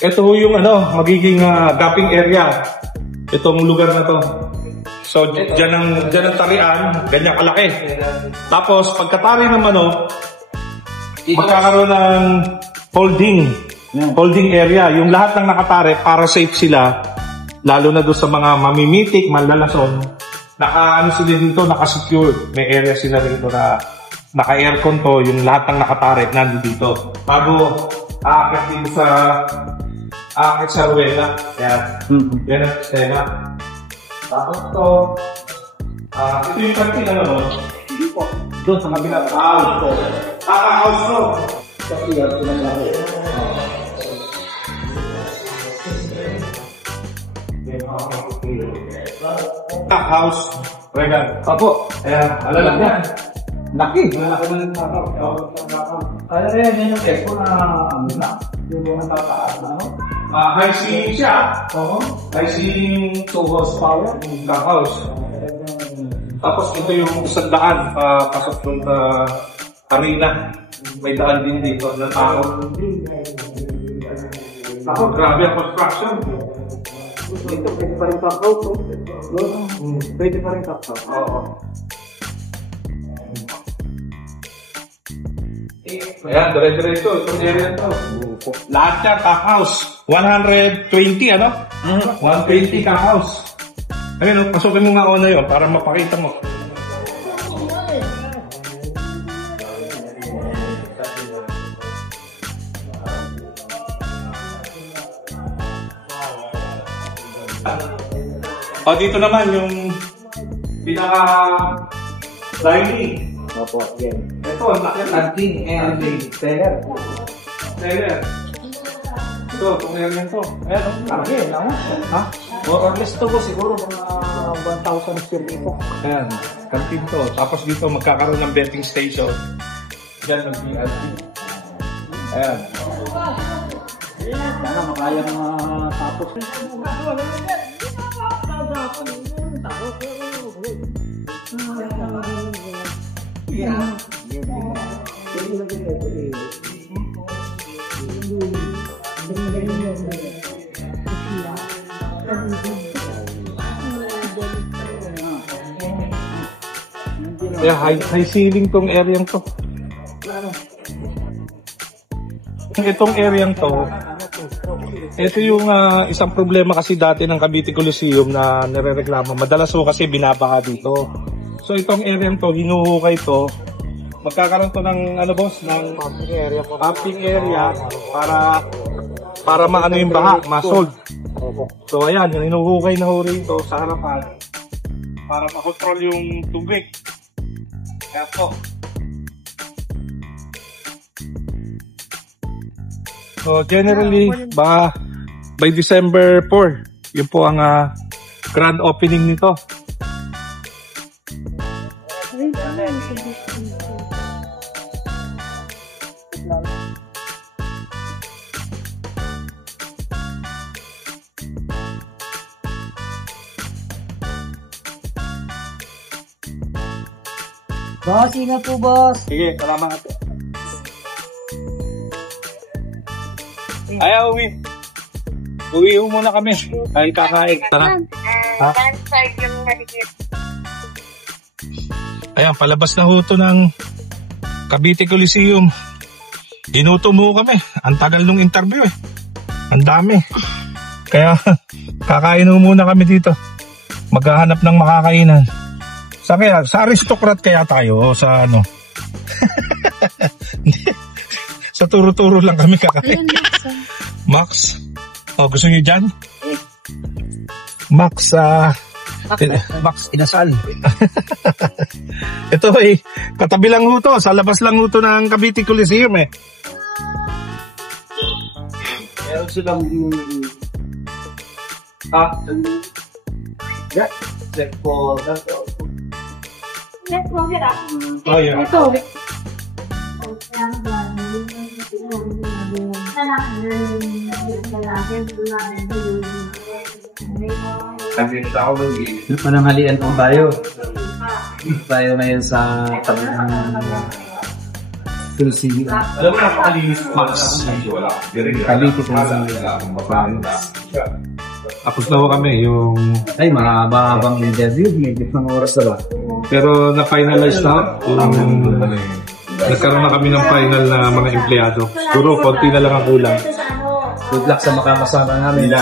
ito yung magiging gapping area. Itong lugar na to. So, dyan ang tarian, ganyan kalaki. Tapos, pagkatari naman, magkakaroon ng holding area. Yung lahat ng nakatari, para safe sila, lalo na doon sa mga mamimitik, manlalason, sila dito, naka-secure. May area sila dito na naka-aircon to, yung lahat ng nakatari, nandito. Bago, aakit sa ruwela. Yan ang sistema. Tapos to, ito yung kantin hindi po. Doon sa kabila. House to. Kasi yan, pinangyari. House. Regal. Apo. Ayan, alalak yan. Laki. Malaki na yung kaya rin yan yung echo na yung mga tataas na high ceiling siya. High ceiling 2 horsepower. House. Tapos ito yung isang daan pasok doon sa arena. May daan din dito na tao. Ako, grabe ang construction. Dito pwede pa rin tap-out. Pwede pa rin tap-out. Oo. Ayan, dire-diretso. Itong area to. Lahat yan, ka-house. 120, 120 ka-house. Ayun, pasukin mo nga yun para mapakita mo. Dito naman yung pinaka-dining. Opo, yan. Ito, ang laki ng canteen and cellar. Ito, kung area to. Ayan, laki. More or less to po siguro mga 1,000 square meter. Ayan, canteen to. Tapos dito magkakaroon ng betting station. Diyan ng PLC. Ayan. Sana makayang tapos. Kaya high ceiling tong area to. Itong area to, ito yung isang problema kasi dati ng Cavite Coliseum na nirereklamo. Madalas kasi binabaha dito. So itong area to, hinuhukay to. Magkakaroon to ng boss, ng pumping area para maano yung baha, ma-solve. So ayan, hinuhukay na huri ito sa harapan para makontrol yung tubig. Kaya po. So generally, by December 4, yun po ang grand opening nito. Boss, ingat po, boss. Sige, salamat. Ayaw, uwi muna kami. Ay, kakain. Tara. Ayan, palabas na ho ito ng Cavite Coliseum. Ginutom ho kami. Ang tagal nung interview eh. Ang dami. Kaya kakain ho muna kami dito. Maghahanap ng makakainan. Sa aristocrat kaya tayo sa sa turo-turo lang kami kakain. Max. Gusto niyo dyan? Max, Max Inasal. Ito katabi lang ho to. Sa labas lang ho to ng Cavite Coliseum eh. Meron silang check po. Oh, yeah. Pananghalian po tayo. Tayo ngayon sa tabi ng Tulsi. Alam mo, napakalinis Max. Kalipit na sa Tapos na kami yung... Ay, mahaba-habang interview. May ng oras na ba? Pero na-finalize na. Nagkaroon na kami ng final na mga empleyado. Siguro, konti na lang ang kulang. Good luck sa makakasama namin.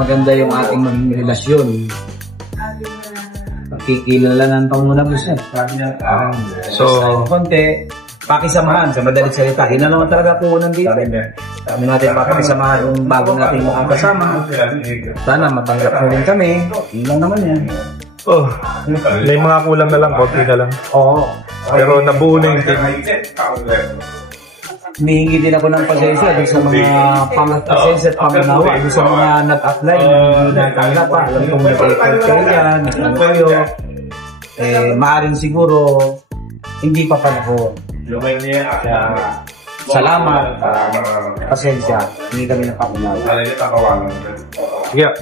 Maganda yung ating maging relasyon. Pakikilalanan pa muna po siya. So, konti, pakisamahan sa madalit salita. Yun na naman talaga po nandito. Kami natin pakisamahan yung bago natin makakasama. Sana matanggap mo rin kami. Yun lang naman yan. may mga kulang na lang, konti na lang. Oo. Pero nabuo na yung team. Humihingi din ako ng pasensya doon sa mga pasensya at pangunawa doon sa mga nag-apply na hindi natanggap pa. Alam kong nag-effort kayo yan, nag kayo. Maaaring siguro hindi pa panahon. Kaya salamat, pasensya, hindi kami napakunawa. Yeah.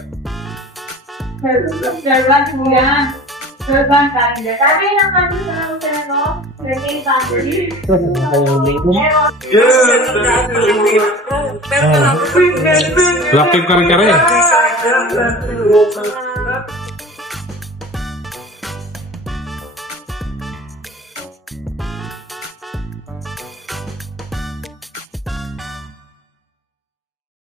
Lapit ka rin ka rin.